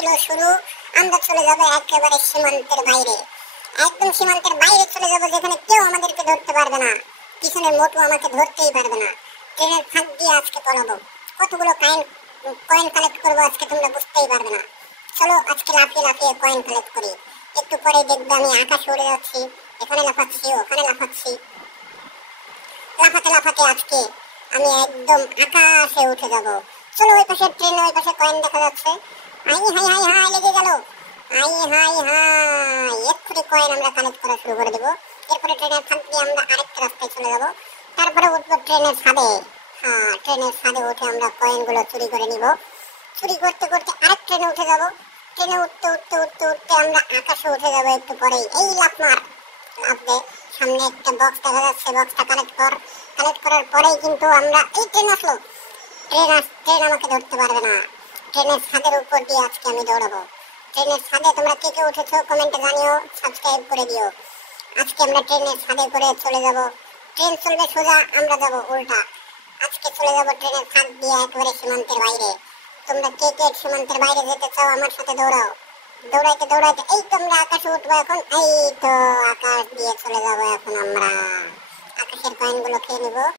দিল শুরু। আমরা চলে যাব একেবারে সীমান্তের বাইরে, একদম সীমান্তের বাইরে চলে যাব, যেখানে কেউ আমাদেরকে ধরতে পারবে না, পিছনের মোটু আমাকে ধরতেই পারবে না। ট্রেনের ফাঁক দিয়ে আজকে পড়াবো, কতগুলো কয়েন কালেক্ট করবো আজকে তোমরা বুঝতেই পারবে না। চলো আজকে লাফিয়ে লাফিয়ে কয়েন কালেক্ট করি। একটু পরে দেখবে আমি আকাশে উড়ে যাচ্ছি, এখানে লাফাচ্ছি ওখানে লাফাচ্ছি, লাফাতে লাফাতে আজকে আমি একদম আকাশে উঠে যাব। চলো ওই পাশে ট্রেনে ওই পাশে কয়েন দেখা যাচ্ছে। হাই হাই হাই হাই লেগে গেল, হাই হাই হাই, এক্ষুনি কয়েন আমরা কালেক্ট করা শুরু করে দেবো। এরপরে ট্রেনের ফাঁক দিয়ে আমরা আরেকটা রাস্তায় চলে যাব, তারপরে উঠবো ট্রেনের ছাদে। হ্যাঁ, ট্রেনের ছাদে উঠে আমরা কয়েনগুলো চুরি করে নিব। চুরি করতে করতে আরেক ট্রেনে উঠে যাব। ট্রেনে উঠতে উঠতে উঠতে উঠতে আমরা আকাশে উঠে যাব একটু পরেই। এই লাফ মার, লাফ দে, সামনে একটা বক্স দেখা যাচ্ছে, বক্সটা কালেক্ট কর। কালেক্ট করার পরেই কিন্তু আমরা, এই ট্রেন আসলো, ট্রেন আমাকে ধরতে পারবে না। ট্রেনের ছাদের উপর দিয়ে আজকে আমি দৌড়াবো। ট্রেনের ছাদে তোমরা কে কে উঠেছো কমেন্টে জানিও, সাবস্ক্রাইব করে দিও। আজকে আমরা ট্রেনের ছাদে করে চলে যাব। ট্রেন চলবে সোজা, আমরা যাব উল্টা। আজকে চলে যাব ট্রেনের ফাঁক দিয়ে একেবারে সীমান্তের বাইরে। তোমরা কে কে সীমান্তের বাইরে যেতে চাও আমার সাথে দৌড়াও। দৌড়াইতে দৌড়াইতে এই তোমরা আকাশে উঠবো এখন, এই তো আকাশ দিয়ে চলে যাব এখন আমরা। আকাশের কয়েনগুলো খেয়ে নিব।